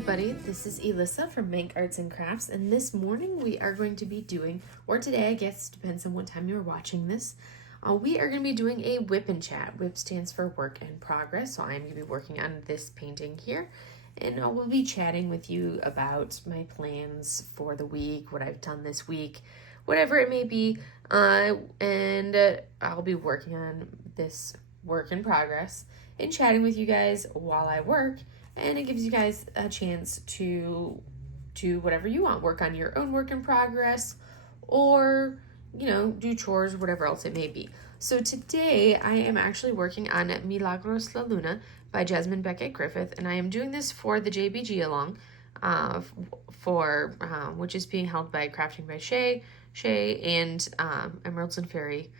everybody, this is Elissa from Mank Arts and Crafts, and this morning we are going to be doing, or today I guess, depends on what time you're watching this, we are going to be doing a WIP and chat. WIP stands for work in progress, so I'm going to be working on this painting here, and we'll be chatting with you about my plans for the week, what I've done this week, whatever it may be, and I'll be working on this work in progress and chatting with you guys while I work. And it gives you guys a chance to do whatever you want. Work on your own work in progress or, do chores, whatever else it may be. So today I am actually working on Milagros La Luna by Jasmine Beckett Griffith. And I am doing this for the JBG along, which is being held by Crafting by Shay, and Emeralds and Fairy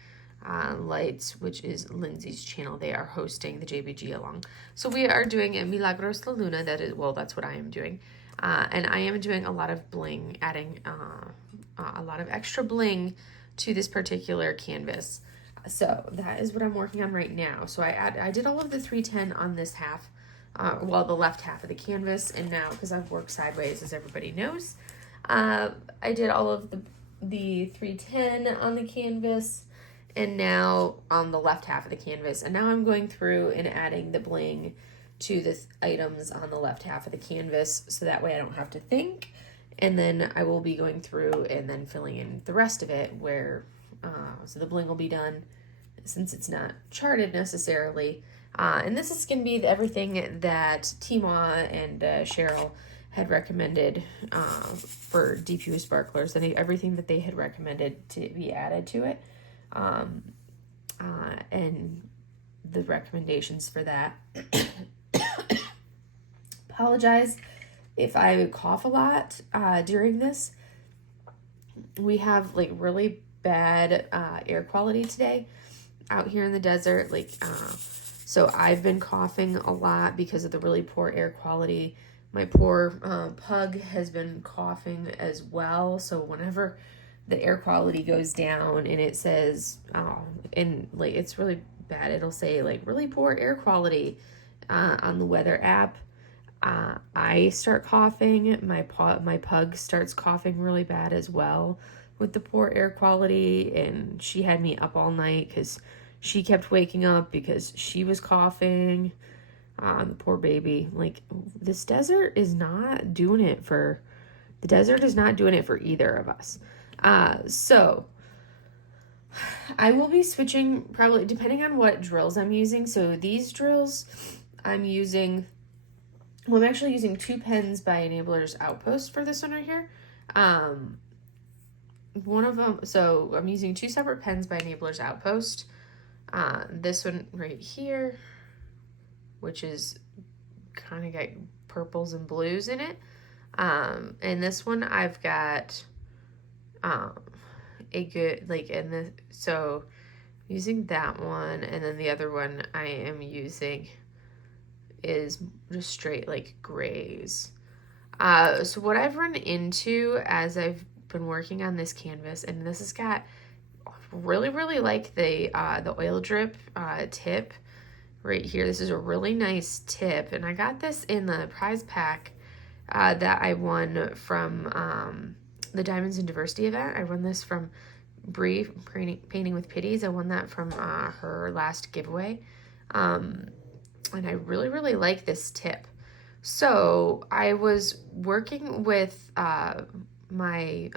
Lights, which is Lindsay's channel. They are hosting the JBG along. So we are doing a Milagros La Luna. That's what I am doing. And I am doing a lot of bling, adding a lot of extra bling to this particular canvas. So that is what I'm working on right now. So I did all of the 310 on this half, the left half of the canvas. And now, because I've worked sideways, as everybody knows, I did all of the 310 on the canvas, and now on the left half of the canvas. And now I'm going through and adding the bling to the items on the left half of the canvas, so that way I don't have to think. And then I will be going through and then filling in the rest of it so the bling will be done since it's not charted necessarily. And this is going to be everything that Tima and Cheryl had recommended for DPU sparklers, and everything that they had recommended to be added to it. And the recommendations for that. Apologize if I cough a lot during this. We have really bad air quality today out here in the desert. So I've been coughing a lot because of the really poor air quality. My poor pug has been coughing as well. So whenever the air quality goes down and it says, it's really bad, it'll say really poor air quality on the weather app. I start coughing. My pug starts coughing really bad as well with the poor air quality, and she had me up all night because she kept waking up because she was coughing. The poor baby. This desert is not doing it for either of us. So I will be switching probably depending on what drills I'm using. So these drills I'm actually using 2 pens by Enabler's Outpost for this one right here. One of them, so I'm using 2 separate pens by Enabler's Outpost. This one right here, which is kind of got purples and blues in it. And this one I've got a good, so using that one, and then the other one I am using is just straight grays. So what I've run into as I've been working on this canvas, and this has got really the oil drip tip right here. This is a really nice tip, and I got this in the prize pack that I won from the Diamonds and Diversity event. I won this from Bree, Painting with Pities. I won that from her last giveaway. And I really like this tip. So I was working with my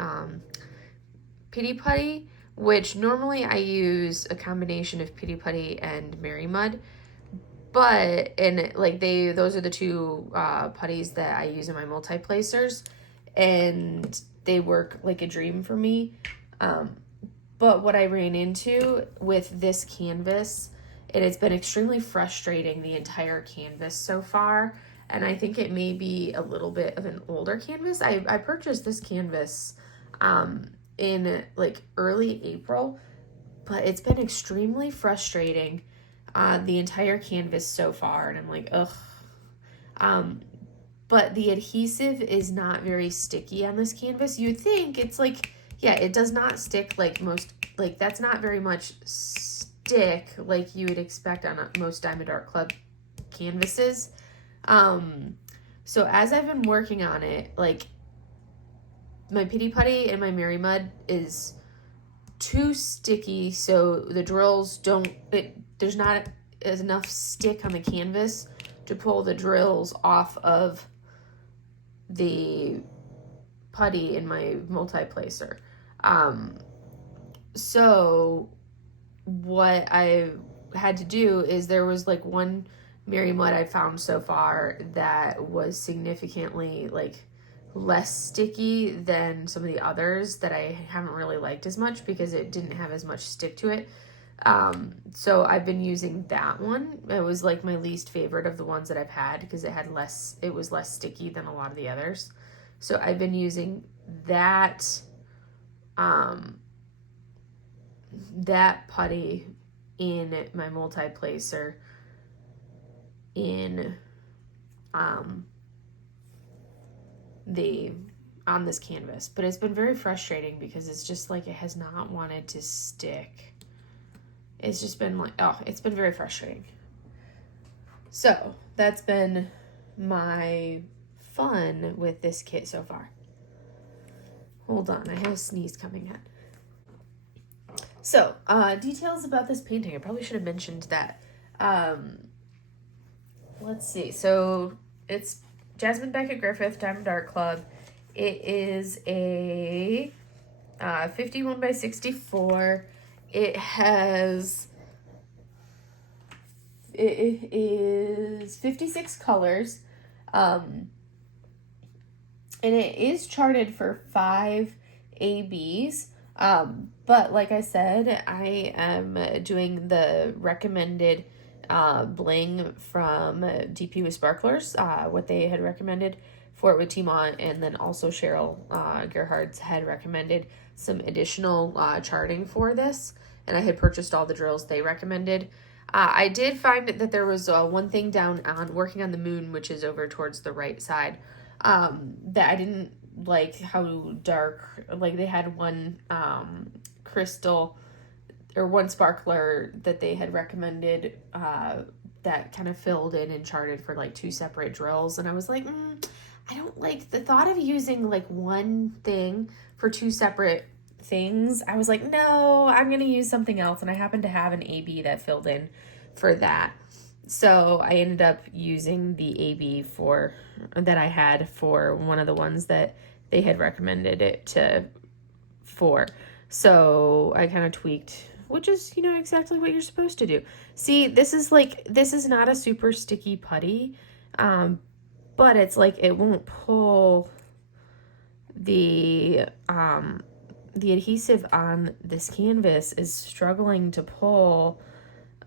Pity Putty, which normally I use a combination of Pity Putty and Mary Mud. But, those are the 2 putties that I use in my multi-placers, and they work like a dream for me. But what I ran into with this canvas, it has been extremely frustrating, the entire canvas so far, and I think it may be a little bit of an older canvas. I purchased this canvas in early April, but it's been extremely frustrating the entire canvas so far, and I'm like, ugh. But the adhesive is not very sticky on this canvas. You'd think it's it does not stick that's not very much stick like you would expect on most Diamond Art Club canvases. So as I've been working on it, like my Pity Putty and my Mary Mud is too sticky, so the drills there's not enough stick on the canvas to pull the drills off of the putty in my multi-placer. So what I had to do is there was like one Mary Mud I found so far that was significantly like less sticky than some of the others that I haven't really liked as much because it didn't have as much stick to it. So I've been using that one. It was like my least favorite of the ones that I've had because it was less sticky than a lot of the others. So I've been using that, that putty in my multi-placer in, on this canvas, but it's been very frustrating because it's just like it has not wanted to stick. It's just been like, oh, it's been very frustrating. So that's been my fun with this kit so far. Hold on, I have a sneeze coming in. So, details about this painting. I probably should have mentioned that. Let's see. So it's Jasmine Beckett Griffith Diamond Art Club. It is a 51 by 64. It is 56 colors. And it is charted for 5 ABs. But like I said, I am doing the recommended bling from DP with Sparklers, what they had recommended for it with Timon, and then also Cheryl Gerhardt's had recommended some additional charting for this, and I had purchased all the drills they recommended. I did find that there was one thing down on working on the moon, which is over towards the right side, that I didn't like how dark, like they had one crystal or one sparkler that they had recommended that kind of filled in and charted for like 2 separate drills, and I was like, I don't like the thought of using like one thing for 2 separate things. I was like, no, I'm gonna use something else, and I happened to have an AB that filled in for that, so I ended up using the AB that I had for one of the ones that they had recommended it for. So I kind of tweaked, which is, exactly what you're supposed to do. See, this is not a super sticky putty, but it's like it won't pull the adhesive on this canvas is struggling to pull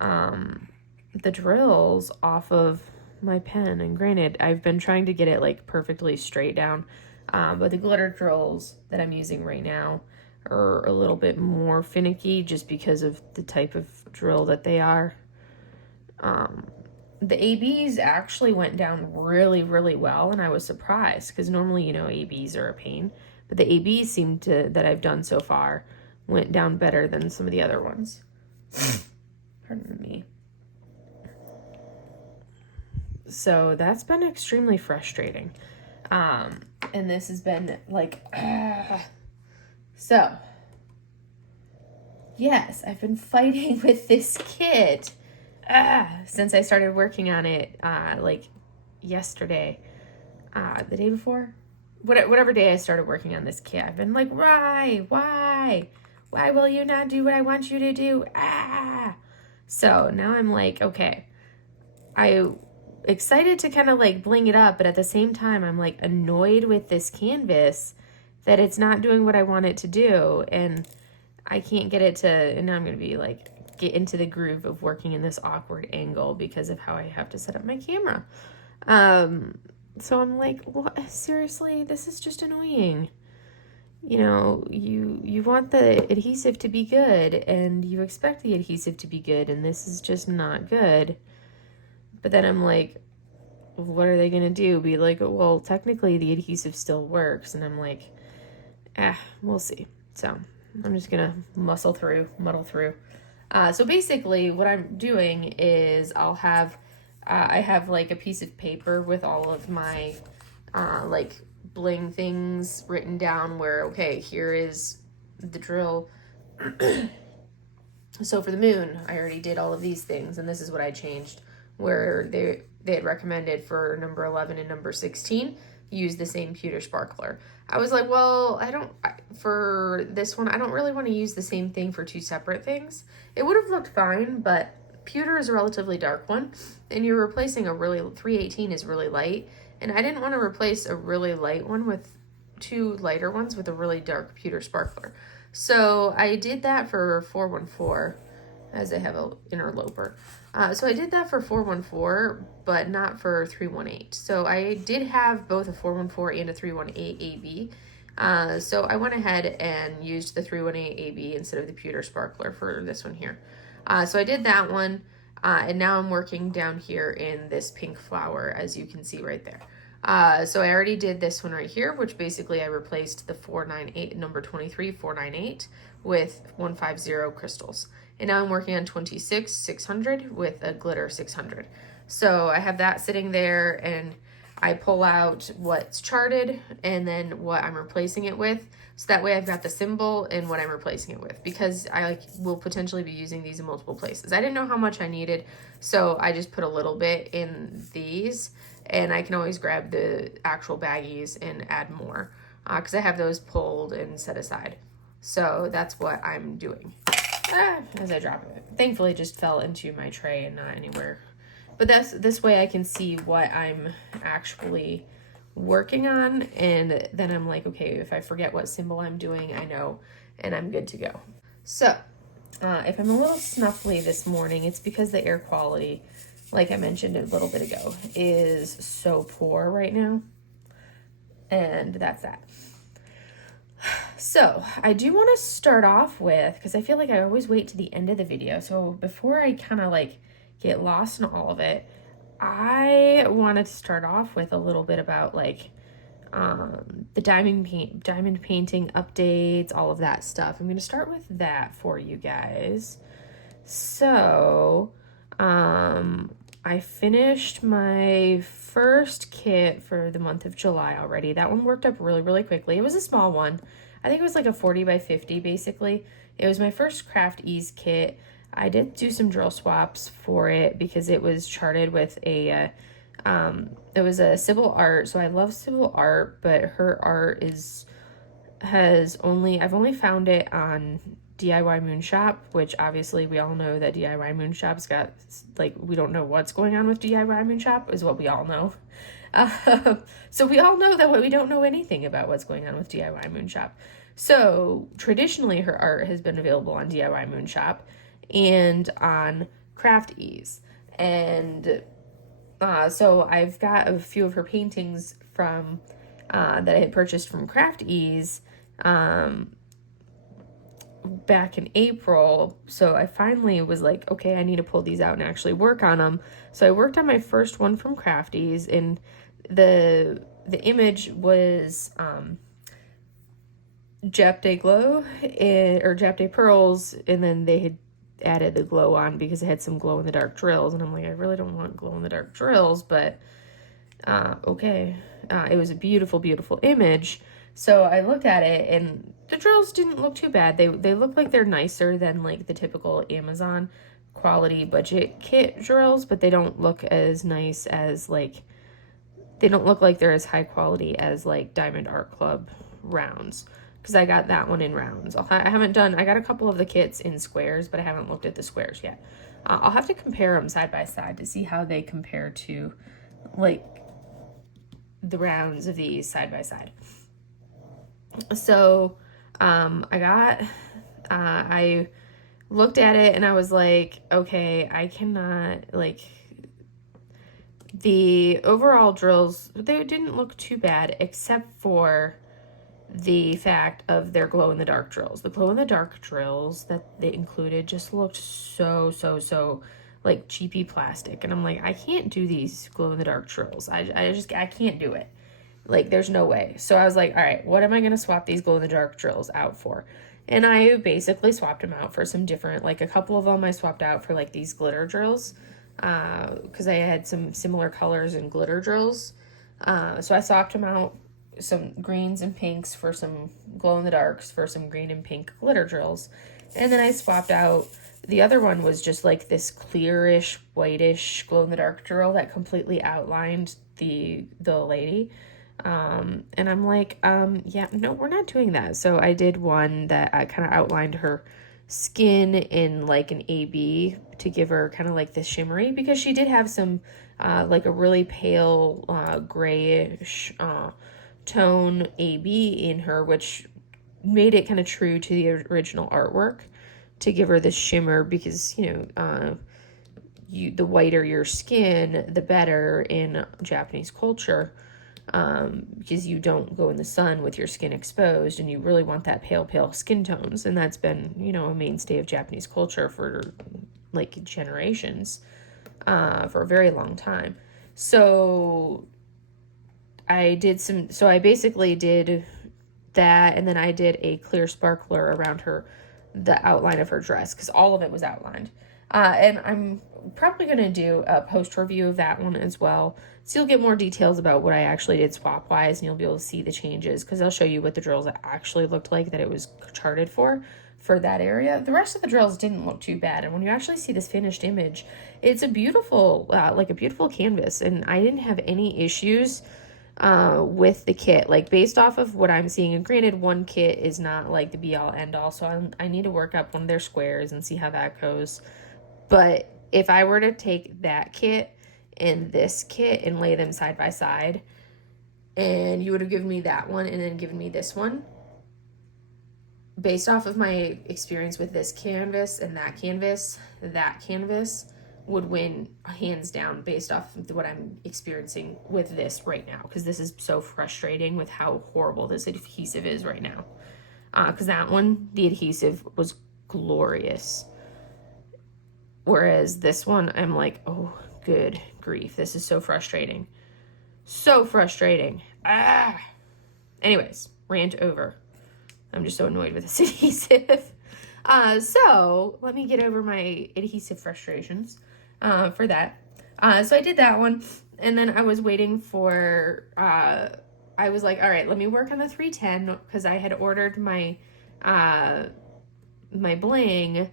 the drills off of my pen. And granted, I've been trying to get it like perfectly straight down, but the glitter drills that I'm using right now are a little bit more finicky just because of the type of drill that they are. The ABs actually went down really, really well, and I was surprised because normally, ABs are a pain, but the ABs that I've done so far went down better than some of the other ones. Pardon me. So that's been extremely frustrating. And this has been like, so yes, I've been fighting with this kit since I started working on it, like yesterday, the day before, whatever day I started working on this kit. I've been like, why will you not do what I want you to do? So now I'm like, okay, I'm excited to kind of like bling it up, but at the same time, I'm like annoyed with this canvas that it's not doing what I want it to do, and I can't get it to, and now I'm going to be like, get into the groove of working in this awkward angle because of how I have to set up my camera. So I'm like, what? Seriously, this is just annoying. You want the adhesive to be good, and you expect the adhesive to be good, and this is just not good. But then I'm like, what are they going to do? Be like, well, technically the adhesive still works. And I'm like, we'll see. So I'm just going to muddle through. So basically what I'm doing is I'll have I have like a piece of paper with all of my like bling things written down where, okay, here is the drill. So for the moon, I already did all of these things, and this is what I changed, where they had recommended for number 11 and number 16, use the same pewter sparkler. I was like, well, for this one, I don't really want to use the same thing for two separate things. It would have looked fine, but pewter is a relatively dark one, and you're replacing a really, 318 is really light, and I didn't want to replace a really light one with two lighter ones with a really dark pewter sparkler. So I did that for 414, as I have an interloper. So I did that for 414, but not for 318. So I did have both a 414 and a 318 AB. So I went ahead and used the 318 AB instead of the pewter sparkler for this one here. So I did that one, and now I'm working down here in this pink flower, as you can see right there. So I already did this one right here, which basically I replaced the 498, number 23, 498 with 150 crystals. And now I'm working on 26, 600 with a glitter 600. So I have that sitting there, and I pull out what's charted and then what I'm replacing it with. So that way I've got the symbol and what I'm replacing it with, because I will potentially be using these in multiple places. I didn't know how much I needed, so I just put a little bit in these, and I can always grab the actual baggies and add more because I have those pulled and set aside. So that's what I'm doing. As I drop it. Thankfully it just fell into my tray and not anywhere. But this way I can see what I'm actually working on, and then I'm like, okay, if I forget what symbol I'm doing, I know, and I'm good to go. So if I'm a little snuffly this morning, it's because the air quality, like I mentioned a little bit ago, is so poor right now, and that's that. So I do want to start off with, because I feel like I always wait to the end of the video, so before I kind of like get lost in all of it, I wanted to start off with a little bit about like the diamond painting updates, all of that stuff. I'm going to start with that for you guys. So I finished my first kit for the month of July already. That one worked up really, really quickly. It was a small one. I think it was like a 40 by 50 basically. It was my first Craft Ease kit. I did do some drill swaps for it because it was charted with it was a Sybil art. So I love Sybil art, but her art I've only found it on DIY Moon Shop, which obviously we all know that DIY Moon Shop's got, like, we don't know what's going on with DIY Moon Shop is what we all know. So we all know that we don't know anything about what's going on with DIY Moon Shop. So traditionally her art has been available on DIY Moon Shop and on Craft Ease. And so I've got a few of her paintings from that I had purchased from Craft Ease back in April. So I finally was like, okay, I need to pull these out and actually work on them. So I worked on my first one from Craft Ease, and the image was Jap Day Glow or Jap Day Pearls, and then they had added the glow on because it had some glow in the dark drills, and I'm like, I really don't want glow in the dark drills, but okay. It was a beautiful, beautiful image. So I looked at it, and the drills didn't look too bad. They look like they're nicer than like the typical Amazon quality budget kit drills, but they don't look as nice as they don't look like they're as high quality as like Diamond Art Club rounds, because I got that one in rounds. I got a couple of the kits in squares, but I haven't looked at the squares yet. I'll have to compare them side by side to see how they compare to like the rounds of these side by side. So I looked at it and I was like, okay, I cannot, like, the overall drills, they didn't look too bad except for the fact of their glow-in-the-dark drills. The glow-in-the-dark drills that they included just looked so like cheapy plastic, and I'm like, I can't do these glow-in-the-dark drills. I can't do it. Like, there's no way. So I was like, all right, what am I going to swap these glow-in-the-dark drills out for? And I basically swapped them out for some different, like, a couple of them I swapped out for, like, these glitter drills. because I had some similar colors and glitter drills. So I swapped them out, some greens and pinks for some glow-in-the-darks for some green and pink glitter drills. And then I swapped out, the other one was just like this clearish, whitish glow-in-the-dark drill that completely outlined the lady. And I'm like, yeah, no, we're not doing that. So I did one that I kind of outlined her skin in like an AB to give her kind of like this shimmery, because she did have some like a really pale grayish tone AB in her, which made it kind of true to the original artwork to give her this shimmer, because the whiter your skin, the better in Japanese culture, because you don't go in the sun with your skin exposed, and you really want that pale skin tones. And that's been, a mainstay of Japanese culture for like generations, for a very long time. So I basically did that, and then I did a clear sparkler around the outline of her dress, because all of it was outlined. And I'm probably going to do a post review of that one as well, so you'll get more details about what I actually did swap wise, and you'll be able to see the changes, because I'll show you what the drills actually looked like that it was charted for that area. The rest of the drills didn't look too bad, and when you actually see this finished image, it's a beautiful like a beautiful canvas, and I didn't have any issues with the kit, like based off of what I'm seeing. And granted, one kit is not like the be all end all, so I need to work up one of their squares and see how that goes. But if I were to take that kit and this kit and lay them side by side, and you would have given me that one and then given me this one, based off of my experience with this canvas and that canvas would win hands down, based off of what I'm experiencing with this right now, because this is so frustrating with how horrible this adhesive is right now. Because that one, the adhesive was glorious, whereas this one, I'm like, oh, good grief, this is so frustrating. Anyways, rant over. I'm just so annoyed with this adhesive. So let me get over my adhesive frustrations for that. So I did that one, and then I was waiting for, I was like, all right, let me work on the 310, because I had ordered my Bling,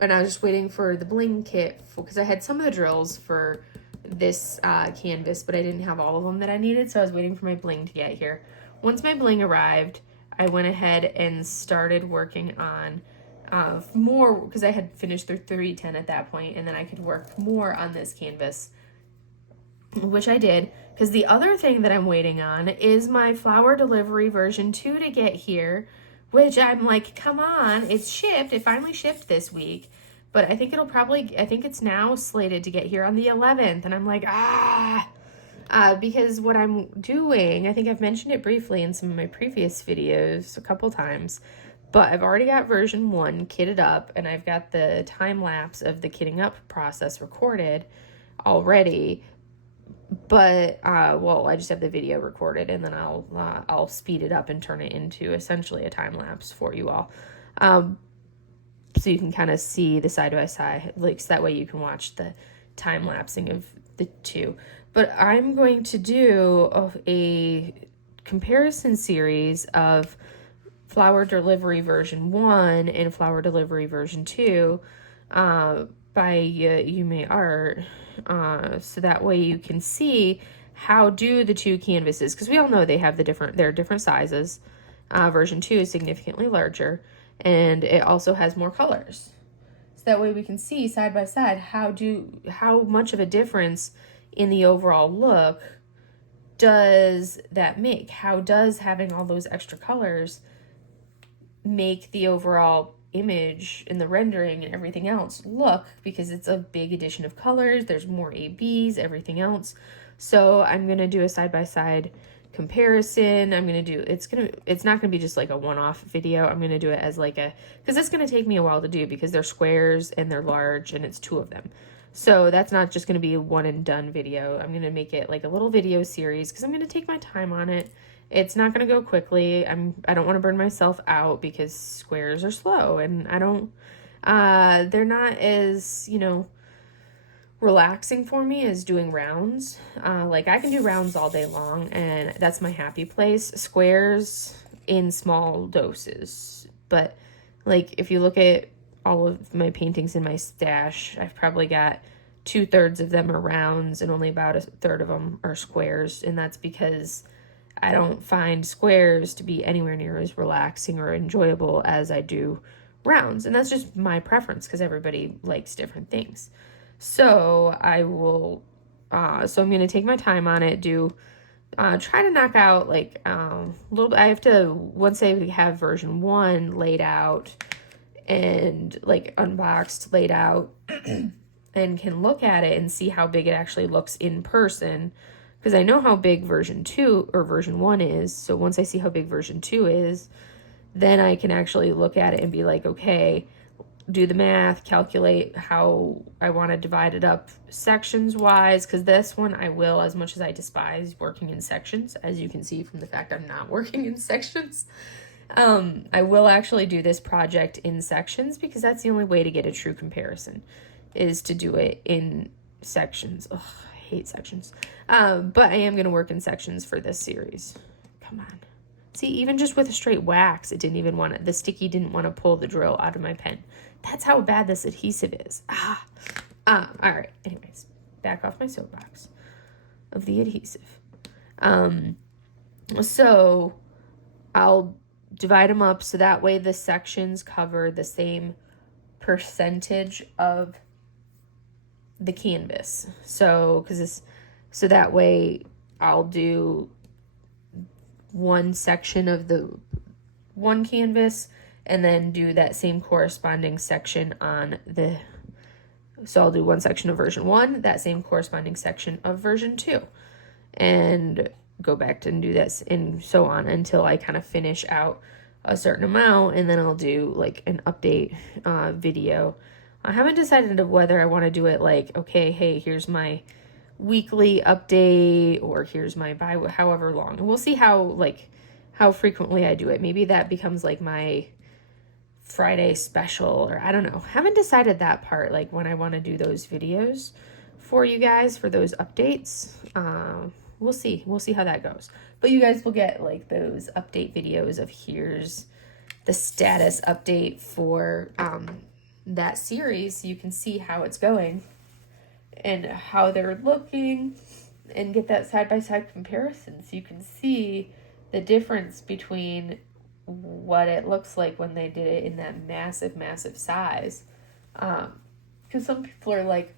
and I was just waiting for the Bling kit, because I had some of the drills for this canvas, but I didn't have all of them that I needed, so I was waiting for my Bling to get here. Once my Bling arrived, I went ahead and started working on more, because I had finished the 310 at that point, and then I could work more on this canvas, which I did, because the other thing that I'm waiting on is my flower delivery version 2 to get here, which I'm like, come on, it's shipped. It finally shipped this week, but I think it's now slated to get here on the 11th, and I'm like, because what I'm doing, I think I've mentioned it briefly in some of my previous videos a couple times, but I've already got version 1 kitted up, and I've got the time lapse of the kitting up process recorded already. But I just have the video recorded, and then I'll speed it up and turn it into essentially a time lapse for you all, so you can kind of see the side by side, like, so that way you can watch the time lapsing of the two. But I'm going to do a comparison series of Flower Delivery version 1 and Flower Delivery version 2 by Yume Art, so that way you can see how do the two canvases, because we all know they have they're different sizes. Version 2 is significantly larger, and it also has more colors, so that way we can see side by side how much of a difference in the overall look does that make. How does having all those extra colors make the overall image and the rendering and everything else look, because it's a big addition of colors, there's more ABs, everything else. So I'm going to do a side-by-side comparison. It's not going to be just like a one-off video. I'm going to do it as like because it's going to take me a while to do, because they're squares and they're large and it's 2 of them. So that's not just going to be a one and done video. I'm going to make it like a little video series, because I'm going to take my time on it. It's not going to go quickly. I don't want to burn myself out, because squares are slow, and they're not as, relaxing for me is doing rounds. Like I can do rounds all day long, and that's my happy place. Squares in small doses. But like if you look at all of my paintings in my stash, I've probably got 2/3 of them are rounds and only about 1/3 of them are squares. And that's because I don't find squares to be anywhere near as relaxing or enjoyable as I do rounds. And that's just my preference because everybody likes different things. So I will, so I'm going to take my time on it, try to knock out like a little bit. I have to, once I have version 1 laid out and like unboxed, laid out, and can look at it and see how big it actually looks in person, because I know how big version 2 or version 1 is. So once I see how big version 2 is, then I can actually look at it and be like, okay, do the math, calculate how I want to divide it up sections wise, because this one I will, as much as I despise working in sections, as you can see from the fact I'm not working in sections, I will actually do this project in sections, because that's the only way to get a true comparison, is to do it in sections. Ugh, I hate sections. But I am going to work in sections for this series. Come on. See, even just with a straight wax, it didn't even want to, the sticky didn't want to pull the drill out of my pen. That's how bad this adhesive is. All right. Anyways, back off my soapbox of the adhesive. So I'll divide them up so that way the sections cover the same percentage of the canvas. So that way I'll do one section of the one canvas and then do that same corresponding section on the, so I'll do one section of version 1, that same corresponding section of version 2, and go back and do this and so on until I kind of finish out a certain amount, and then I'll do like an update video. I haven't decided whether I want to do it like, okay, hey, here's my weekly update, or here's my however long, and we'll see how frequently I do it. Maybe that becomes like my Friday special, or I don't know. Haven't decided that part, like when I want to do those videos for you guys for those updates. We'll see how that goes. But you guys will get like those update videos of here's the status update for that series, so you can see how it's going and how they're looking, and get that side-by-side comparison so you can see the difference between what it looks like when they did it in that massive size. Because some people are like,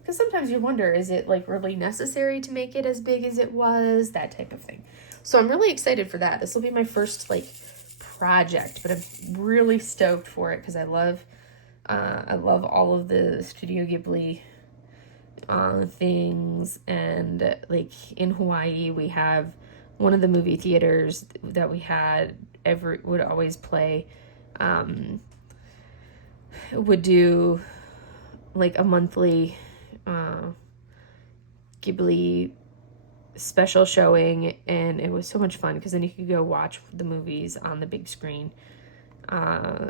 because sometimes you wonder, is it like really necessary to make it as big as it was, that type of thing. So I'm really excited for that. This will be my first like project, but I'm really stoked for it because I love all of the Studio Ghibli things. And like in Hawaii, we have one of the movie theaters that we had would always play, would do like a monthly Ghibli special showing, and it was so much fun because then you could go watch the movies on the big screen.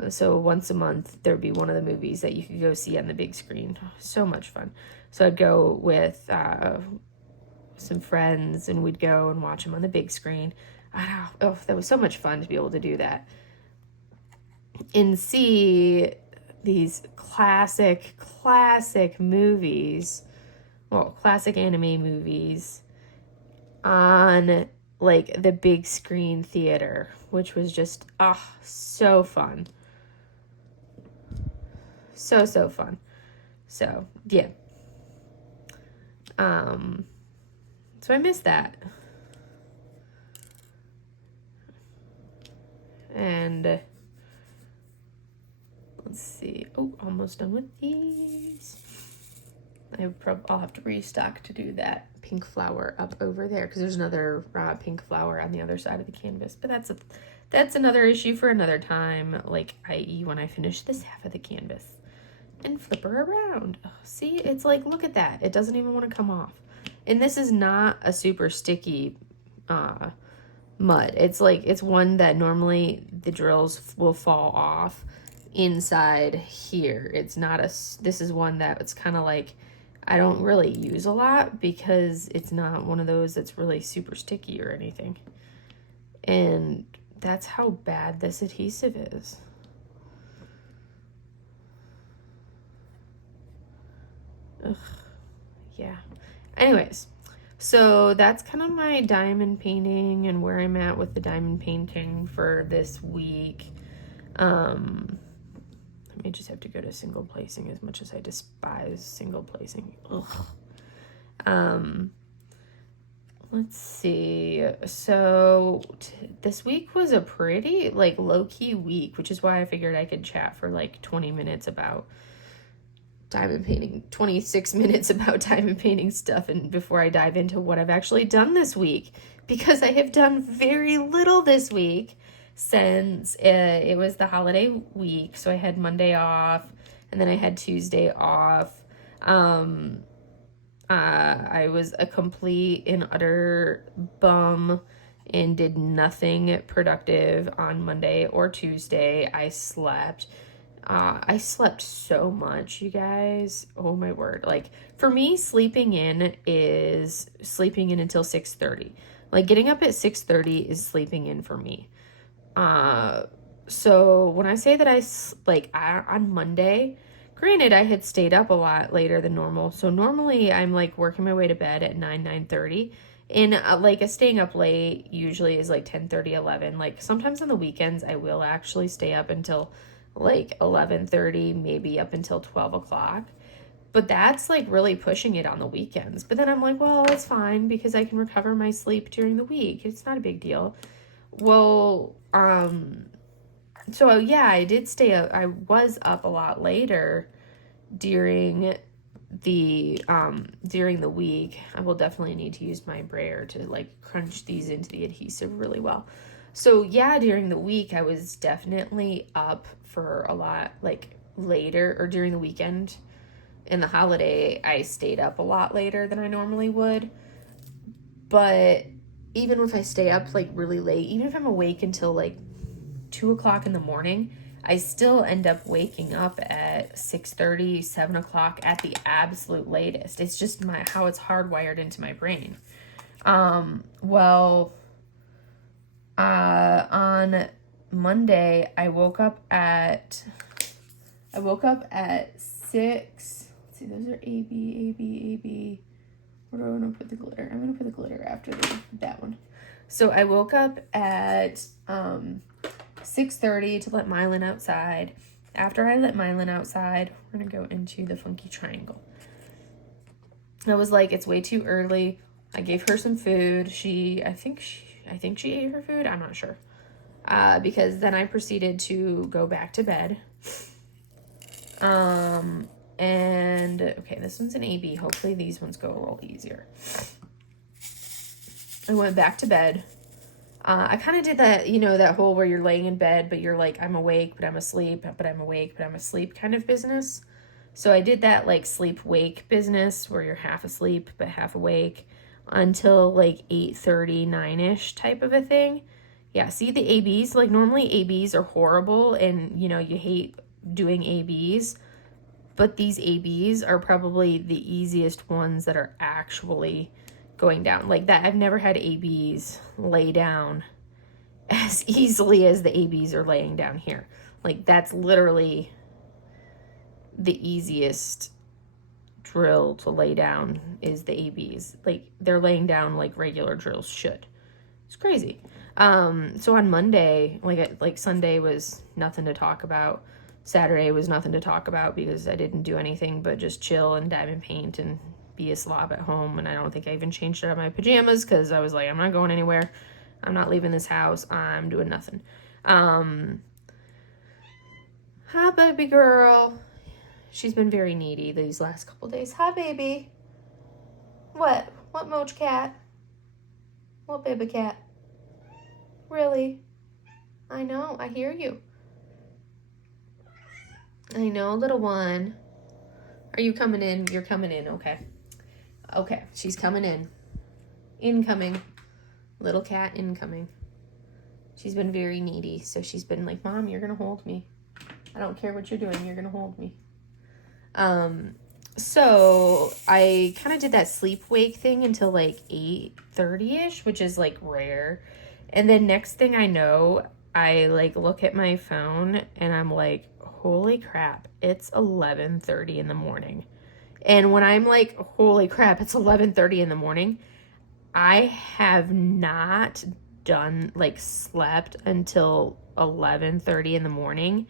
So once a month there'd be one of the movies that you could go see on the big screen. So much fun. So I'd go with some friends, and we'd go and watch them on the big screen. Oh, that was so much fun to be able to do that and see these classic movies, well, classic anime movies on like the big screen theater, which was just so fun. So fun. So yeah. So I miss that. And let's see. Oh, almost done with these. I'll have to restock to do that pink flower up over there, because there's another pink flower on the other side of the canvas. But that's another issue for another time, like i.e. when I finish this half of the canvas and flip her around. Oh, see, it's like, look at that. It doesn't even want to come off. And this is not a super sticky mud. It's like, it's one that normally the drills will fall off inside here. It's not this is one that it's kind of like I don't really use a lot because it's not one of those that's really super sticky or anything. And that's how bad this adhesive is. Ugh. Yeah. Anyways, so that's kind of my diamond painting and where I'm at with the diamond painting for this week. I may just have to go to single placing as much as I despise single placing. Ugh. Let's see. So this week was a pretty like low-key week, which is why I figured I could chat for like 20 minutes about diamond painting, 26 minutes about diamond painting stuff, and before I dive into what I've actually done this week, because I have done very little this week since it was the holiday week. So I had Monday off, and then I had Tuesday off. I was a complete and utter bum and did nothing productive on Monday or Tuesday. I slept so much, you guys. Oh my word. Like, for me, sleeping in is sleeping in until 6:30. Like, getting up at 6:30 is sleeping in for me. So when I say that on Monday, granted, I had stayed up a lot later than normal. So normally I'm like working my way to bed at 9:30. And like staying up late usually is like 10:30, 11. Like sometimes on the weekends I will actually stay up until like 11:30, maybe up until 12 o'clock. But that's like really pushing it on the weekends. But then I'm like, well, it's fine because I can recover my sleep during the week. It's not a big deal. Well, so yeah, I did stay up. I was up a lot later during the week. I will definitely need to use my brayer to like crunch these into the adhesive really well. So yeah, during the week I was definitely up for a lot like later, or during the weekend and the holiday I stayed up a lot later than I normally would. But even if I stay up like really late, even if I'm awake until like 2 o'clock in the morning, I still end up waking up at 6:30, 7 o'clock at the absolute latest. It's just how it's hardwired into my brain. On Monday, I woke up at 6. Let's see, those are A, B. Where do I want to put the glitter? I'm going to put the glitter after that one. So I woke up at 6:30 to let Mylan outside. After I let Mylan outside, we're going to go into the funky triangle. I was like, it's way too early. I gave her some food. I think she ate her food. I'm not sure. Because then I proceeded to go back to bed. And okay, this one's an AB. Hopefully these ones go a little easier. I went back to bed. I kind of did that, that whole where you're laying in bed, but you're like, I'm awake, but I'm asleep, but I'm awake, but I'm asleep kind of business. So I did that like sleep-wake business where you're half asleep, but half awake until like 8:30, 9-ish type of a thing. Yeah, see the ABs, like normally ABs are horrible and, you hate doing ABs, but these ABs are probably the easiest ones that are actually going down. Like that, I've never had ABs lay down as easily as the ABs are laying down here. Like that's literally the easiest drill to lay down is the ABs. Like they're laying down like regular drills should. It's crazy. So on Monday, like Sunday was nothing to talk about. Saturday was nothing to talk about because I didn't do anything but just chill and diamond paint and be a slob at home. And I don't think I even changed out of my pajamas because I was like, I'm not going anywhere. I'm not leaving this house. I'm doing nothing. Hi, baby girl. She's been very needy these last couple days. Hi, baby. What? What, Moch cat? What, baby cat? Really? I know. I hear you. I know, little one. Are you coming in? You're coming in. Okay. Okay. She's coming in. Incoming. Little cat incoming. She's been very needy. So she's been like, Mom, you're going to hold me. I don't care what you're doing. You're going to hold me. So I kind of did that sleep wake thing until like 8:30ish, which is like rare. And then next thing I know, I like look at my phone and I'm like, holy crap, it's 11:30 in the morning. And when I'm like, holy crap, it's 11:30 in the morning, I have not done like slept until 11:30 in the morning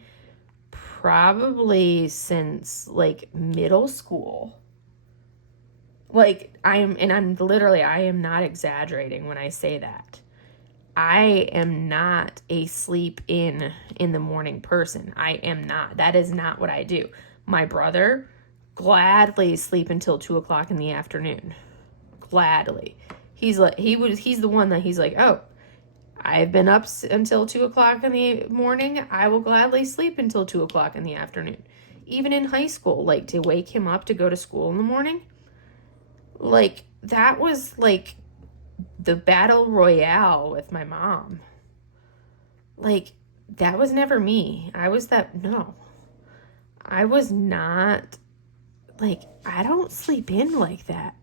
probably since like middle school. Like I am not exaggerating when I say that. I am not a sleep in the morning person. I am not. That is not what I do. My brother gladly sleep until 2 o'clock in the afternoon. Gladly. He's the one that he's like, oh, I've been up until 2 o'clock in the morning. I will gladly sleep until 2 o'clock in the afternoon. Even in high school, like to wake him up to go to school in the morning, like that was like the battle royale with my mom. Like that was never me. No. I was not like, I don't sleep in like that.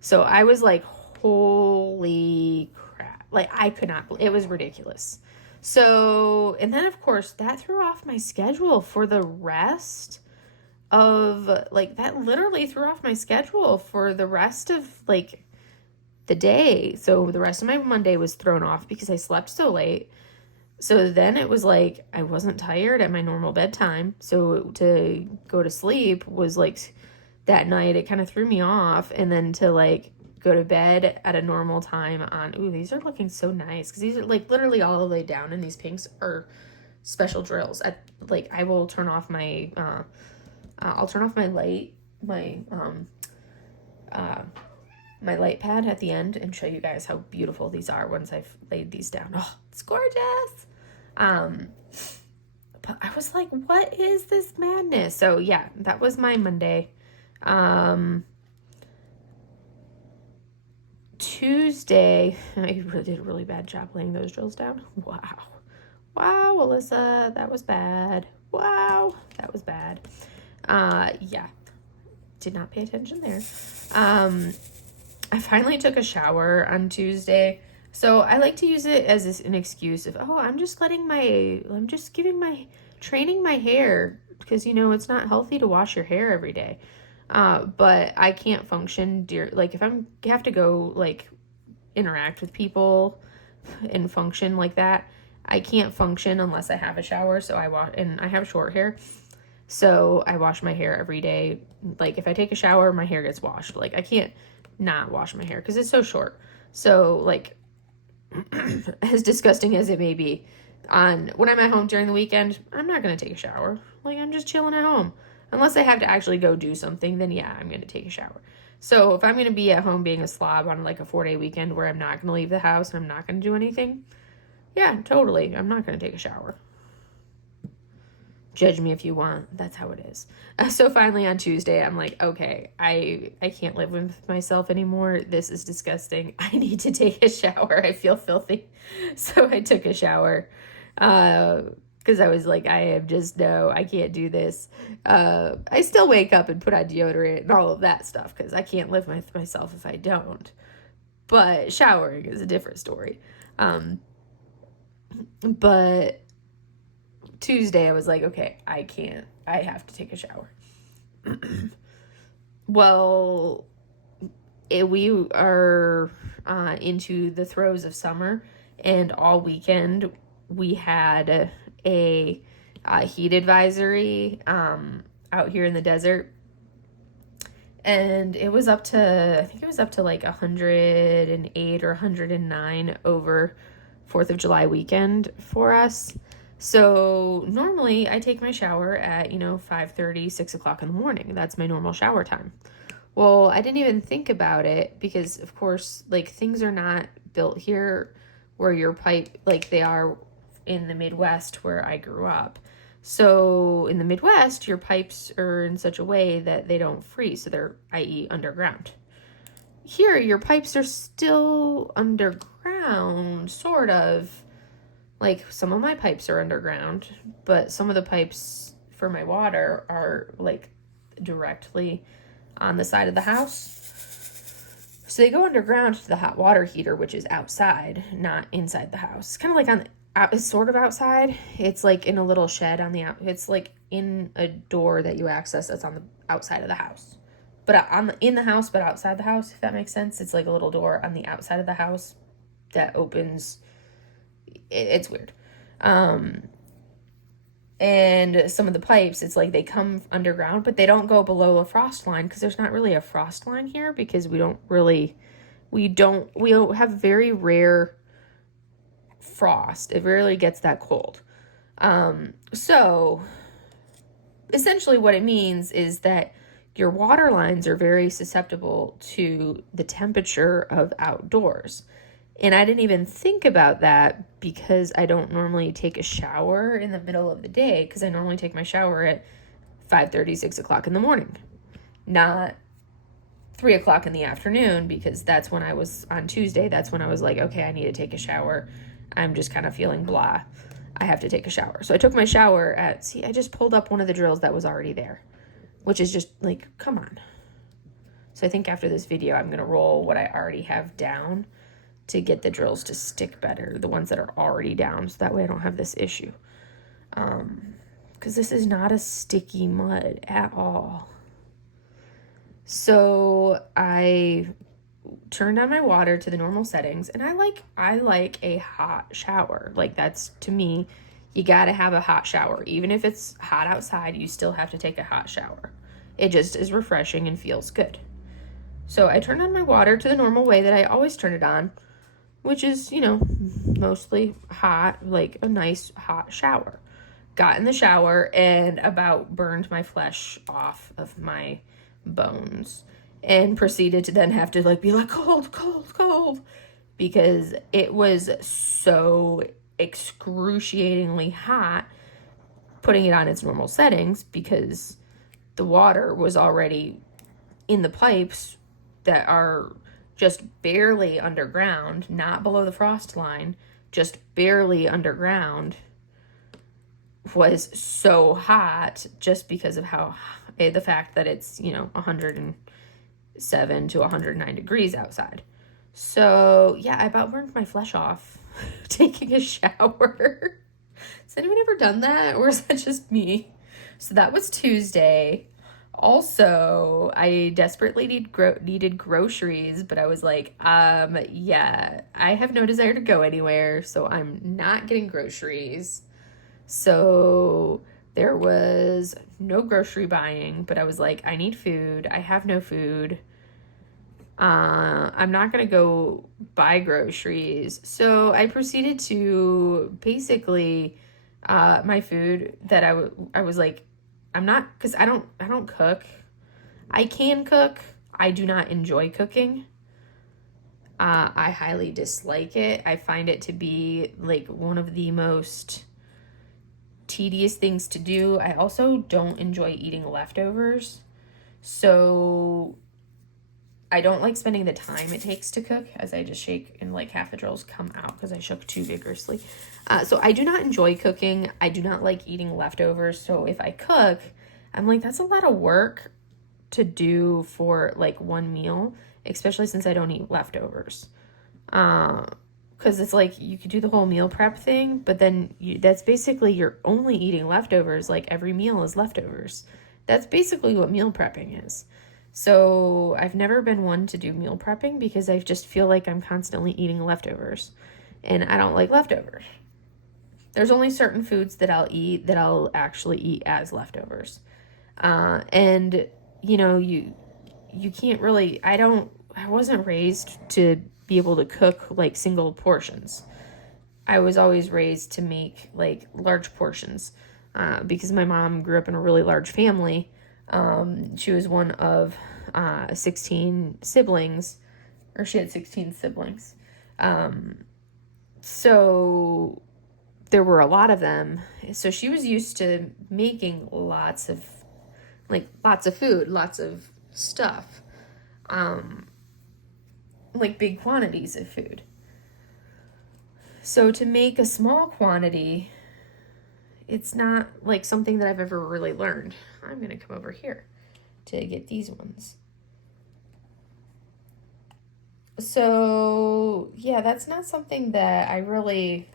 So I was like, holy crap. Like I could not, it was ridiculous. So, and then of course that threw off my schedule for the rest of like, that literally threw off my schedule for the rest of like the day. So the rest of my Monday was thrown off because I slept so late. So then it was like, I wasn't tired at my normal bedtime. So to go to sleep was like, that night it kind of threw me off. And then to like go to bed at a normal time on, ooh, these are looking so nice because these are like literally all the way down, and these pinks are special drills. Like I will turn off my I'll turn off my light, my light pad at the end and show you guys how beautiful these are once I've laid these down. Oh, it's gorgeous. But I was like, what is this madness? So yeah, that was my Monday. Tuesday, I really did a really bad job laying those drills down. Wow, Alyssa, that was bad. Wow, that was bad. Yeah, did not pay attention there. I finally took a shower on Tuesday. So I like to use it as an excuse of, oh, I'm just training my hair because, you know, it's not healthy to wash your hair every day. But I can't function like if have to go like interact with people and function like that, I can't function unless I have a shower. So and I have short hair. So I wash my hair every day. Like if I take a shower, my hair gets washed. Like I can't not wash my hair because it's so short. So like as disgusting as it may be, when I'm at home during the weekend, I'm not going to take a shower. Like I'm just chilling at home. Unless I have to actually go do something, then yeah, I'm going to take a shower. So if I'm going to be at home being a slob on like a 4-day weekend where I'm not going to leave the house and I'm not going to do anything, yeah, totally. I'm not going to take a shower. Judge me if you want. That's how it is. So finally on Tuesday, I'm like, okay, I can't live with myself anymore. This is disgusting. I need to take a shower. I feel filthy. So I took a shower. Because I was like, I can't do this. I still wake up and put on deodorant and all of that stuff because I can't live with myself if I don't. But showering is a different story. But Tuesday I was like, okay, I have to take a shower. Well, we are into the throes of summer, and all weekend we had a heat advisory out here in the desert, and I think it was up to like 108 or 109 over 4th of July weekend for us. So normally I take my shower at 5:30, 6 o'clock in the morning. That's my normal shower time. Well, I didn't even think about it because of course like things are not built here where your pipe like they are in the Midwest where I grew up. So in the Midwest, your pipes are in such a way that they don't freeze. So they're, i.e. underground. Here, your pipes are still underground, sort of. Like some of my pipes are underground, but some of the pipes for my water are like directly on the side of the house. So they go underground to the hot water heater, which is outside, not inside the house. It's kind of like it's sort of outside. It's like in a little shed on the it's like in a door that you access that's on the outside of the house. But in the house, but outside the house, if that makes sense. It's like a little door on the outside of the house that opens. It's weird. And some of the pipes, it's like they come underground, but they don't go below a frost line because there's not really a frost line here because we have very rare frost. It rarely gets that cold. So essentially what it means is that your water lines are very susceptible to the temperature of outdoors. And I didn't even think about that because I don't normally take a shower in the middle of the day because I normally take my shower at 5:30, 6 o'clock in the morning, not 3 o'clock in the afternoon, because that's when I was on Tuesday. That's when I was like, okay, I need to take a shower. I'm just kind of feeling blah. I have to take a shower. So I took my shower I just pulled up one of the drills that was already there, which is just like, come on. So I think after this video, I'm going to roll what I already have down to get the drills to stick better, the ones that are already down, so that way I don't have this issue. Because this is not a sticky mud at all. So I turned on my water to the normal settings, and I like a hot shower. Like, that's, to me, you gotta have a hot shower. Even if it's hot outside, you still have to take a hot shower. It just is refreshing and feels good. So I turned on my water to the normal way that I always turn it on, which is, mostly hot, like a nice hot shower. Got in the shower and about burned my flesh off of my bones and proceeded to then have to be like, cold, cold, cold, because it was so excruciatingly hot putting it on its normal settings because the water was already in the pipes that are just barely underground, not below the frost line, just barely underground, was so hot just because of the fact that it's, 107 to 109 degrees outside. So yeah, I about burned my flesh off taking a shower. Has anyone ever done that, or is that just me? So that was Tuesday. Also, I desperately needed groceries, but I was like, yeah, I have no desire to go anywhere, so I'm not getting groceries. So there was no grocery buying, but I was like, I need food. I have no food. I'm not going to go buy groceries. So I proceeded to basically, my food that I was like, I'm not, because I don't cook. I can cook. I do not enjoy cooking. I highly dislike it. I find it to be like one of the most tedious things to do. I also don't enjoy eating leftovers. So I don't like spending the time it takes to cook, as I just shake and like half the drills come out because I shook too vigorously. So I do not enjoy cooking. I do not like eating leftovers. So if I cook, I'm like, that's a lot of work to do for like one meal, especially since I don't eat leftovers. Because it's like you could do the whole meal prep thing, but then that's basically you're only eating leftovers. Like every meal is leftovers. That's basically what meal prepping is. So I've never been one to do meal prepping because I just feel like I'm constantly eating leftovers, and I don't like leftovers. There's only certain foods that I'll eat that I'll actually eat as leftovers. And you can't really, I wasn't raised to be able to cook like single portions. I was always raised to make like large portions, because my mom grew up in a really large family. She was one of 16 siblings, or she had 16 siblings. So there were a lot of them. So she was used to making lots of food, lots of stuff, like big quantities of food. So to make a small quantity, it's not like something that I've ever really learned. I'm going to come over here to get these ones. So yeah, that's not something that I really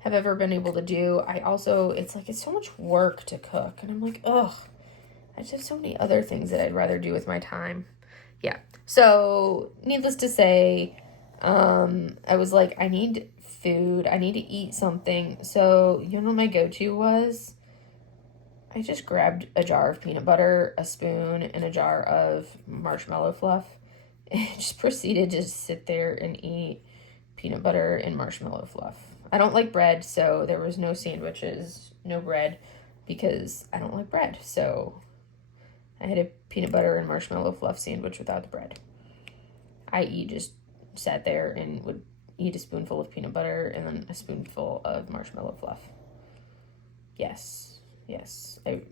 have ever been able to do. I also, it's like, it's so much work to cook. And I'm like, ugh, I just have so many other things that I'd rather do with my time. Yeah. So needless to say, I was like, I need food. I need to eat something. So, you know, my go-to was I just grabbed a jar of peanut butter, a spoon, and a jar of marshmallow fluff, and just proceeded to sit there and eat peanut butter and marshmallow fluff. I don't like bread, so there was no sandwiches, no bread, because I don't like bread. So I had a peanut butter and marshmallow fluff sandwich without the bread. I.e. just sat there and would eat a spoonful of peanut butter and then a spoonful of marshmallow fluff. Yes, I'm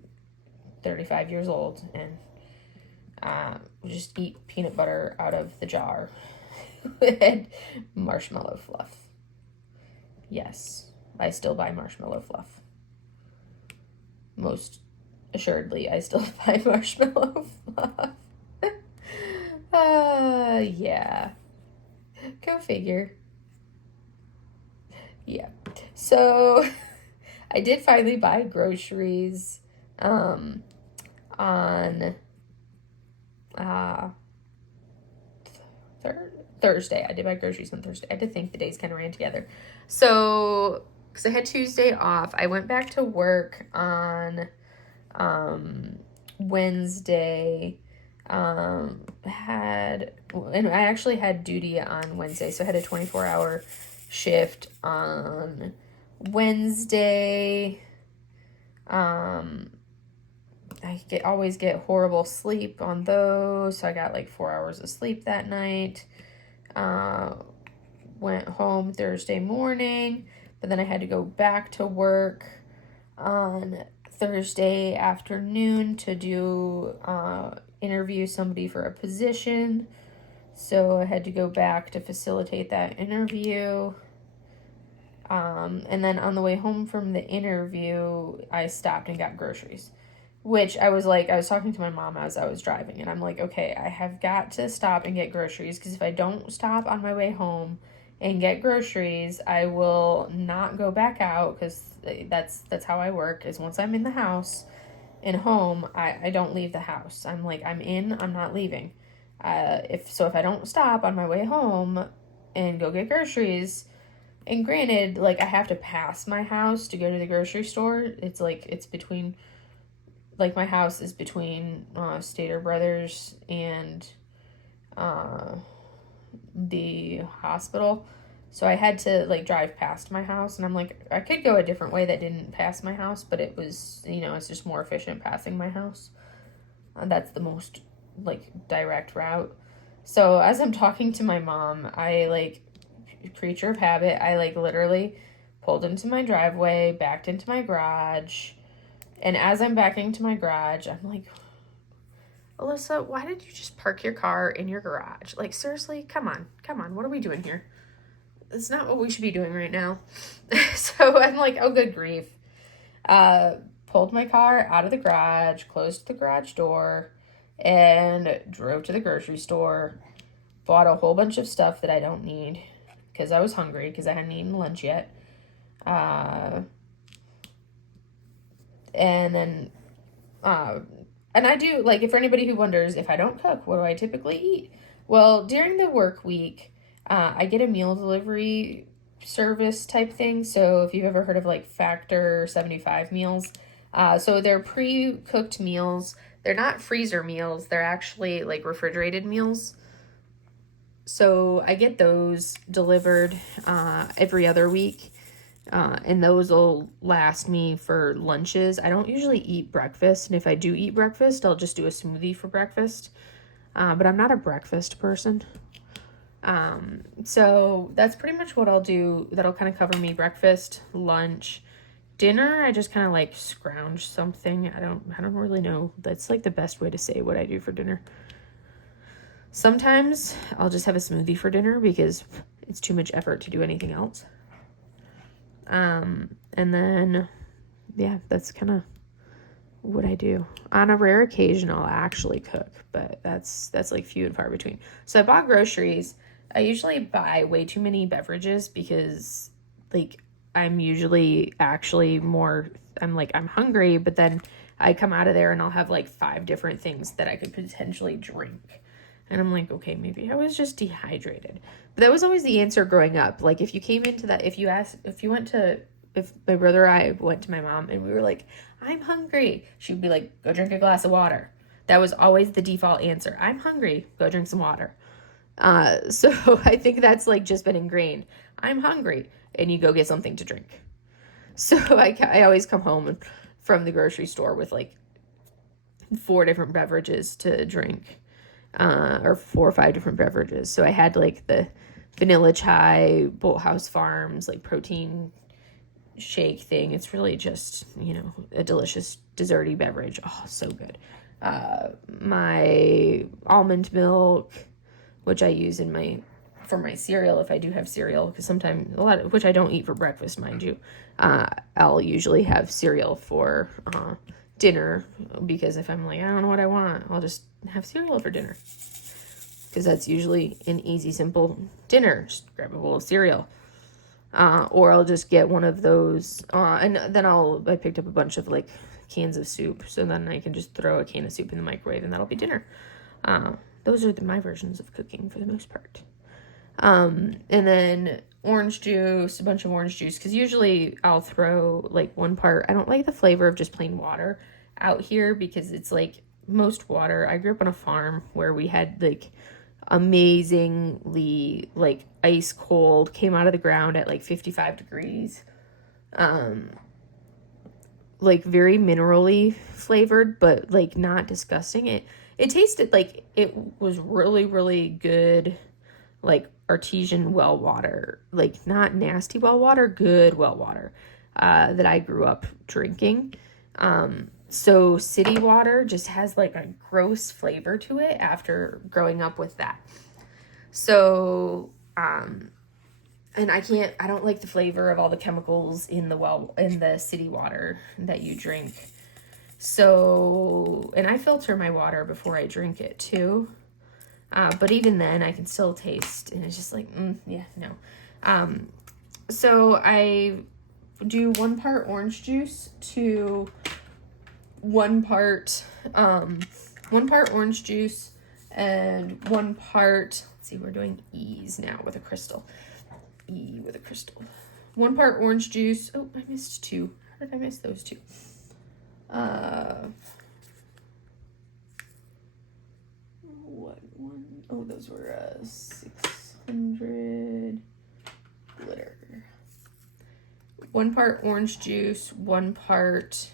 35 years old and just eat peanut butter out of the jar with marshmallow fluff. Yes, I still buy marshmallow fluff. Most assuredly, I still buy marshmallow fluff. Yeah. Go figure. Yeah. So I did finally buy groceries on Thursday. I did buy groceries on Thursday. I had to think, the days kind of ran together. So, because I had Tuesday off, I went back to work on Wednesday. And I actually had duty on Wednesday, so I had a 24-hour shift on Wednesday. I always get horrible sleep on those, so I got like 4 hours of sleep that night. Went home Thursday morning, but then I had to go back to work on Thursday afternoon to do interview somebody for a position. So I had to go back to facilitate that interview. And then on the way home from the interview, I stopped and got groceries. Which I was talking to my mom as I was driving, and I'm like, okay, I have got to stop and get groceries, because if I don't stop on my way home and get groceries, I will not go back out, because that's how I work, is once I'm in the house and home, I don't leave the house. I'm like, I'm in, I'm not leaving. If I don't stop on my way home and go get groceries, and granted, like, I have to pass my house to go to the grocery store. It's like, it's between, like, my house is between Stater Brothers and the hospital. So I had to, like, drive past my house, and I'm like, I could go a different way that didn't pass my house, but it was, you know, it's just more efficient passing my house. That's the most, like, direct route. So as I'm talking to my mom, I, like, creature of habit, I, like, literally pulled into my driveway, backed into my garage, and as I'm backing to my garage, I'm like, Alyssa, why did you just park your car in your garage? Like, seriously, come on, what are we doing here? It's not what we should be doing right now. So I'm like, oh, good grief. Pulled my car out of the garage, closed the garage door, and drove to the grocery store. Bought a whole bunch of stuff that I don't need, because I was hungry, because I hadn't eaten lunch yet. And then, and I do, like, if for anybody who wonders, if I don't cook, what do I typically eat? Well, during the work week, I get a meal delivery service type thing. So if you've ever heard of, like, Factor 75 meals, so they're pre-cooked meals. They're not freezer meals. They're actually, like, refrigerated meals. So I get those delivered every other week. And those will last me for lunches. I don't usually eat breakfast, and if I do eat breakfast, I'll just do a smoothie for breakfast. But I'm not a breakfast person. So that's pretty much what I'll do. That'll kind of cover me breakfast, lunch, dinner. I just kind of, like, scrounge something. I don't really know. That's, like, the best way to say what I do for dinner. Sometimes I'll just have a smoothie for dinner because it's too much effort to do anything else. And then, yeah, that's kind of what I do. On a rare occasion, I'll actually cook, but that's like few and far between. So I bought groceries. I usually buy way too many beverages because, like, I'm usually actually more, I'm hungry, but then I come out of there and I'll have like 5 different things that I could potentially drink. And I'm like, okay, maybe I was just dehydrated. But that was always the answer growing up. Like, if you came into that, if my brother or I went to my mom and we were like, I'm hungry, she would be like, go drink a glass of water. That was always the default answer. I'm hungry, go drink some water. So I think that's like just been ingrained. I'm hungry, and you go get something to drink. So I always come home from the grocery store with like 4 different beverages to drink, or 4 or 5 different beverages. So I had like the vanilla chai, Bolthouse Farms, like protein shake thing. It's really just, a delicious desserty beverage. Oh, so good. My almond milk, which I use for my cereal if I do have cereal, because sometimes which I don't eat for breakfast, mind you. I'll usually have cereal for dinner, because if I'm like, I don't know what I want, I'll just have cereal for dinner, because that's usually an easy, simple dinner. Just grab a bowl of cereal, or I'll just get one of those, and then I picked up a bunch of like cans of soup, so then I can just throw a can of soup in the microwave and that'll be dinner. Those are my versions of cooking for the most part. And then orange juice, a bunch of orange juice, because usually I'll throw like 1 part. I don't like the flavor of just plain water out here, because it's like most water. I grew up on a farm where we had like amazingly like ice cold, came out of the ground at like 55 degrees. Like very minerally flavored, but like not disgusting. It tasted like it was really, really good, like artesian well water, like not nasty well water, good well water, that I grew up drinking. So city water just has like a gross flavor to it after growing up with that. So, and I don't like the flavor of all the chemicals in the city water that you drink. So, and I filter my water before I drink it too. But even then I can still taste, and it's just like, yeah, no. So I do 1 part orange juice to 1 part orange juice and 1 part, let's see, we're doing E's now with a crystal. E with a crystal. 1 part orange juice. Oh, I missed 2. How did I miss those 2? What one? Oh, those were 600 glitter. 1 part orange juice, 1 part,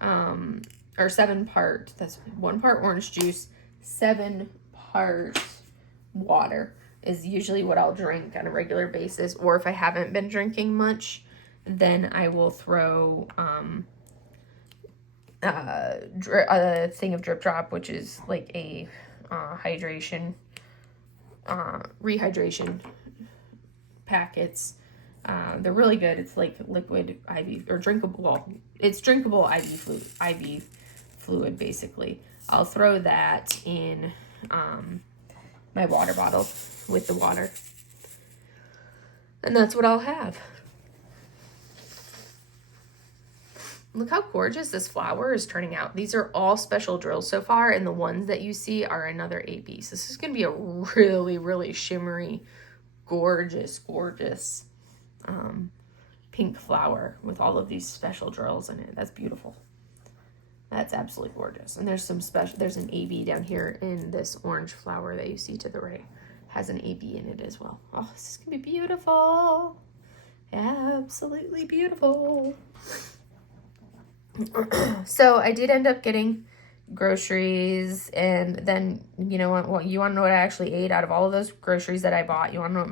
or 7 part. That's 1 part orange juice, 7 part water is usually what I'll drink on a regular basis. Or if I haven't been drinking much, then I will throw a thing of Drip Drop, which is like a rehydration packets. They're really good. It's like liquid IV or drinkable. Well, it's drinkable IV fluid basically. I'll throw that in my water bottle with the water, and that's what I'll have. Look how gorgeous this flower is turning out. These are all special drills so far, and the ones that you see are another AB. So this is going to be a really, really shimmery, gorgeous, gorgeous pink flower with all of these special drills in it. That's beautiful. That's absolutely gorgeous. And there's an AB down here in this orange flower that you see to the right. Has an AB in it as well. Oh, this is going to be beautiful. Absolutely beautiful. So I did end up getting groceries, and then you know what? You want to know what I actually ate out of all of those groceries that I bought? You want to know what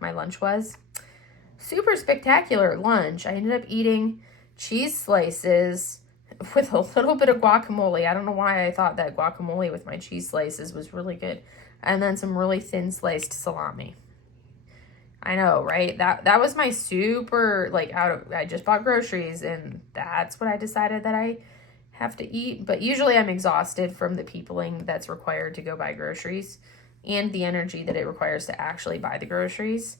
my lunch was? Super spectacular lunch. I ended up eating cheese slices with a little bit of guacamole. I don't know why I thought that guacamole with my cheese slices was really good, and then some really thin sliced salami. I know, right? That was my super, I just bought groceries, and that's what I decided that I have to eat. But usually I'm exhausted from the peopling that's required to go buy groceries. and the energy that it requires to actually buy the groceries,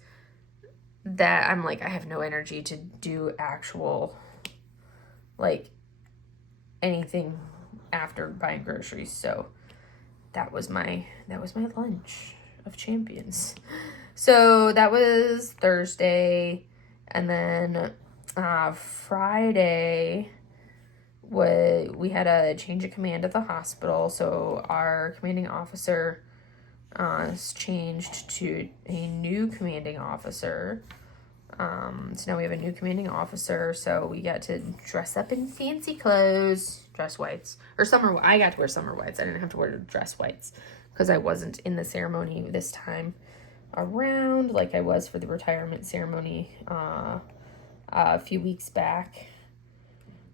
that I'm like, I have no energy to do actual, like, anything after buying groceries. So that was my lunch of champions. So that was Thursday, and then Friday we had a change of command at the hospital. So our commanding officer changed to a new commanding officer. So now we have a new commanding officer, so we got to dress up in fancy clothes, dress whites, or I got to wear summer whites. I didn't have to wear dress whites because I wasn't in the ceremony this time around like I was for the retirement ceremony a few weeks back.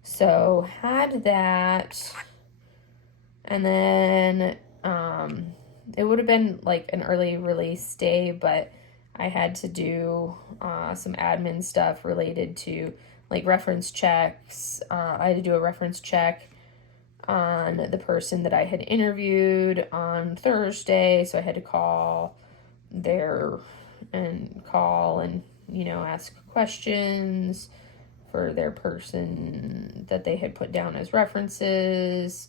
So had that, and then it would have been like an early release day, but I had to do some admin stuff related to like reference checks. I had to do a reference check on the person that I had interviewed on Thursday, so I had to call and ask questions for their person that they had put down as references,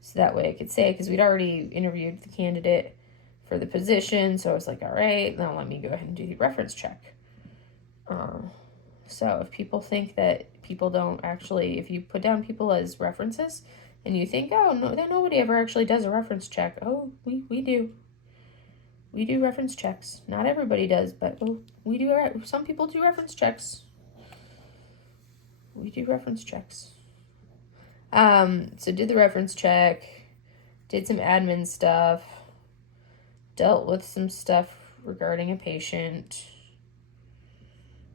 so that way I could say, because we'd already interviewed the candidate for the position, so I was like, all right, now let me go ahead and do the reference check. So if people think that people don't actually, if you put down people as references and you think, oh, no, that nobody ever actually does a reference check. Oh, we do. We do reference checks. Not everybody does, but we do. Some people do reference checks. We do reference checks. So did the reference check, did some admin stuff, dealt with some stuff regarding a patient,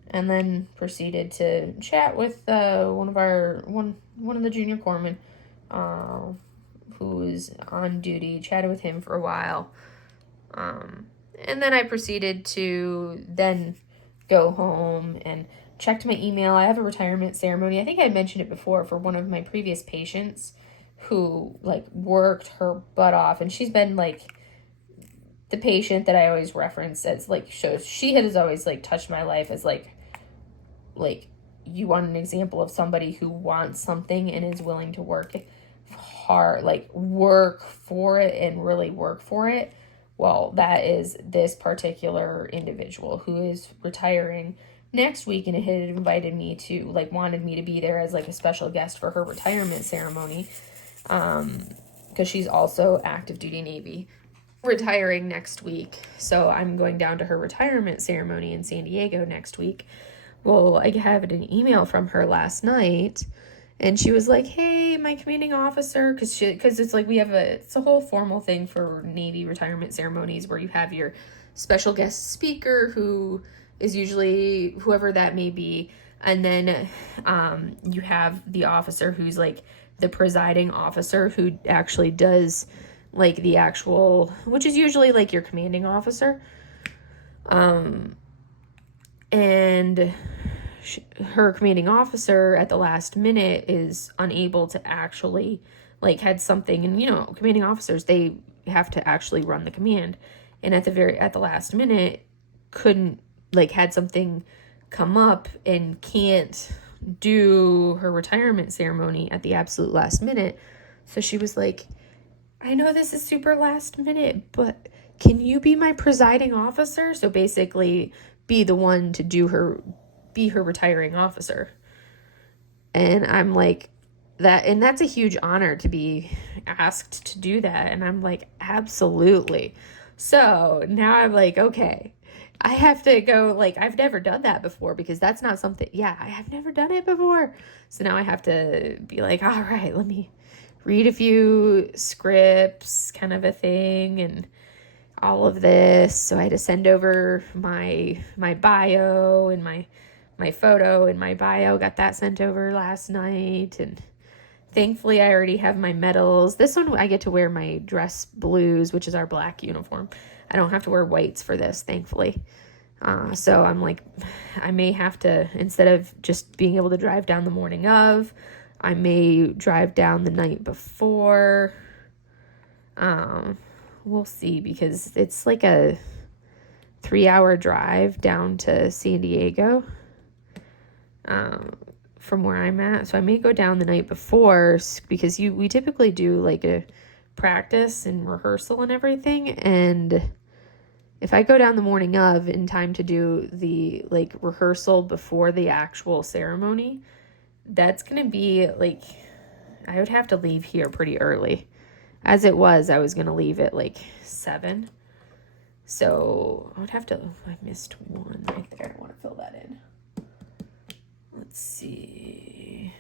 and then proceeded to chat with one of the junior corpsmen who was on duty. Chatted with him for a while, and then I proceeded to then go home and checked my email. I have a retirement ceremony. I think I mentioned it before for one of my previous patients who like worked her butt off, and she's been like the patient that I always reference as like shows she has always like touched my life as like you want an example of somebody who wants something and is willing to work hard, like work for it and really work for it. Well, that is this particular individual who is retiring next week and had invited me to, like, wanted me to be there as like a special guest for her retirement ceremony, because she's also active duty Navy, retiring next week. So I'm going down to her retirement ceremony in San Diego next week. Well, I had an email from her last night, and she was like, hey, my commanding officer, because it's like it's a whole formal thing for Navy retirement ceremonies where you have your special guest speaker who is usually whoever that may be, and then you have the officer who's like the presiding officer who actually does like the actual, which is usually like your commanding officer. And her commanding officer at the last minute is unable to actually like had something, and commanding officers, they have to actually run the command, and at the last minute couldn't, like, had something come up and can't do her retirement ceremony at the absolute last minute. So she was like, I know this is super last minute, but can you be my presiding officer? So basically be the one to be her retiring officer. And I'm like, that's a huge honor to be asked to do that. And I'm like, absolutely. So now I'm like, okay, I have to go, like, I've never done that before, because that's not something, I have never done it before. So now I have to be like, all right, let me read a few scripts, kind of a thing, and all of this. So I had to send over my bio and my photo and my bio. Got that sent over last night, and thankfully I already have my medals. This one I get to wear my dress blues, which is our black uniform. I don't have to wear whites for this, thankfully. So I'm like, I may have to, instead of just being able to drive down the morning of, I may drive down the night before, we'll see, because it's like a 3-hour drive down to San Diego from where I'm at. So I may go down the night before, because we typically do like a practice and rehearsal and everything. And if I go down the morning of in time to do the like rehearsal before the actual ceremony, that's going to be like, I would have to leave here pretty early. As it was, I was going to leave at like 7. So I would have to, I missed one right there. I want to fill that in. Let's see.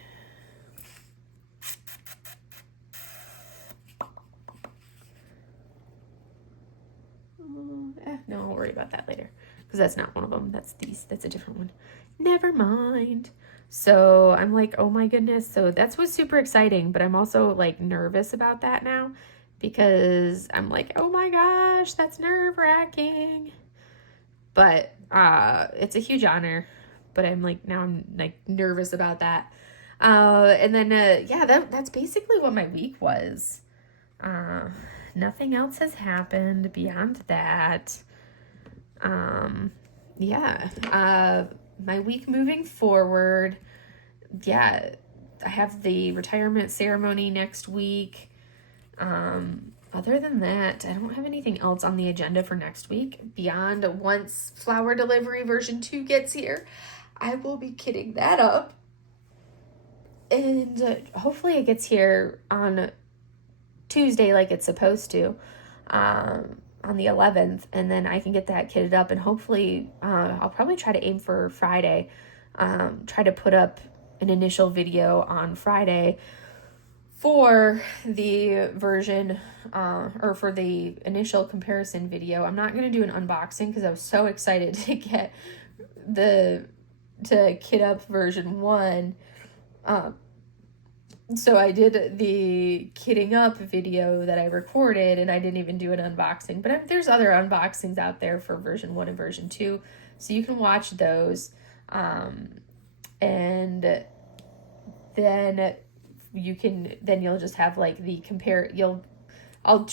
No, I'll worry about that later, because that's not one of them. That's a different one. Never mind. So I'm like, oh my goodness. So that's what's super exciting, but I'm also like nervous about that now, because I'm like, oh my gosh, that's nerve-wracking. But it's a huge honor, but I'm like, now I'm like nervous about that. And then yeah, that's basically what my week was. Nothing else has happened beyond that. Yeah. My week moving forward, yeah, I have the retirement ceremony next week. Other than that, I don't have anything else on the agenda for next week beyond once flower delivery version 2 gets here. I will be kitting that up, and hopefully it gets here on Tuesday like it's supposed to, on the 11th, and then I can get that kitted up, and hopefully I'll probably try to aim for Friday, try to put up an initial video on Friday for the version, or for the initial comparison video. I'm not going to do an unboxing because I was so excited to get to kit up version 1. So I did the kitting up video that I recorded, and I didn't even do an unboxing. But there's other unboxings out there for version 1 and version 2, so you can watch those. And then you'll just have like the I'll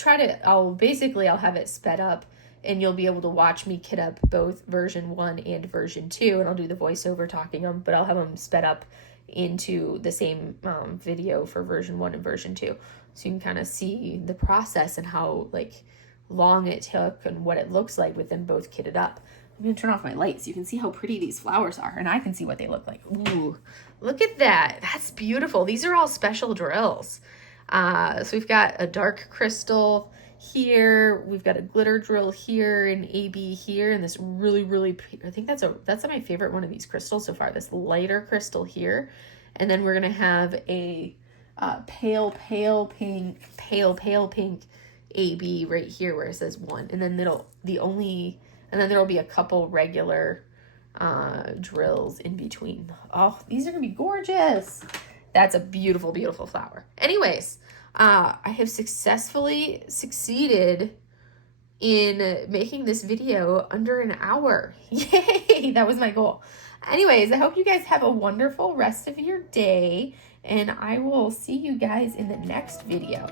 have it sped up, and you'll be able to watch me kit up both version 1 and version 2, and I'll do the voiceover talking them, but I'll have them sped up into the same video for version 1 and version 2, so you can kind of see the process and how like long it took and what it looks like with them both kitted up. I'm gonna turn off my lights so you can see how pretty these flowers are, and I can see what they look like. Ooh, look at that. That's beautiful. These are all special drills. So we've got a dark crystal here, we've got a glitter drill here, and AB here, and this really, I think that's my favorite one of these crystals so far, this lighter crystal here. And then we're gonna have a pale pink AB right here where it says 1, and then there'll be a couple regular drills in between. Oh, these are gonna be gorgeous. That's a beautiful flower. Anyways, I have successfully succeeded in making this video under an hour. Yay! That was my goal. Anyways, I hope you guys have a wonderful rest of your day, and I will see you guys in the next video.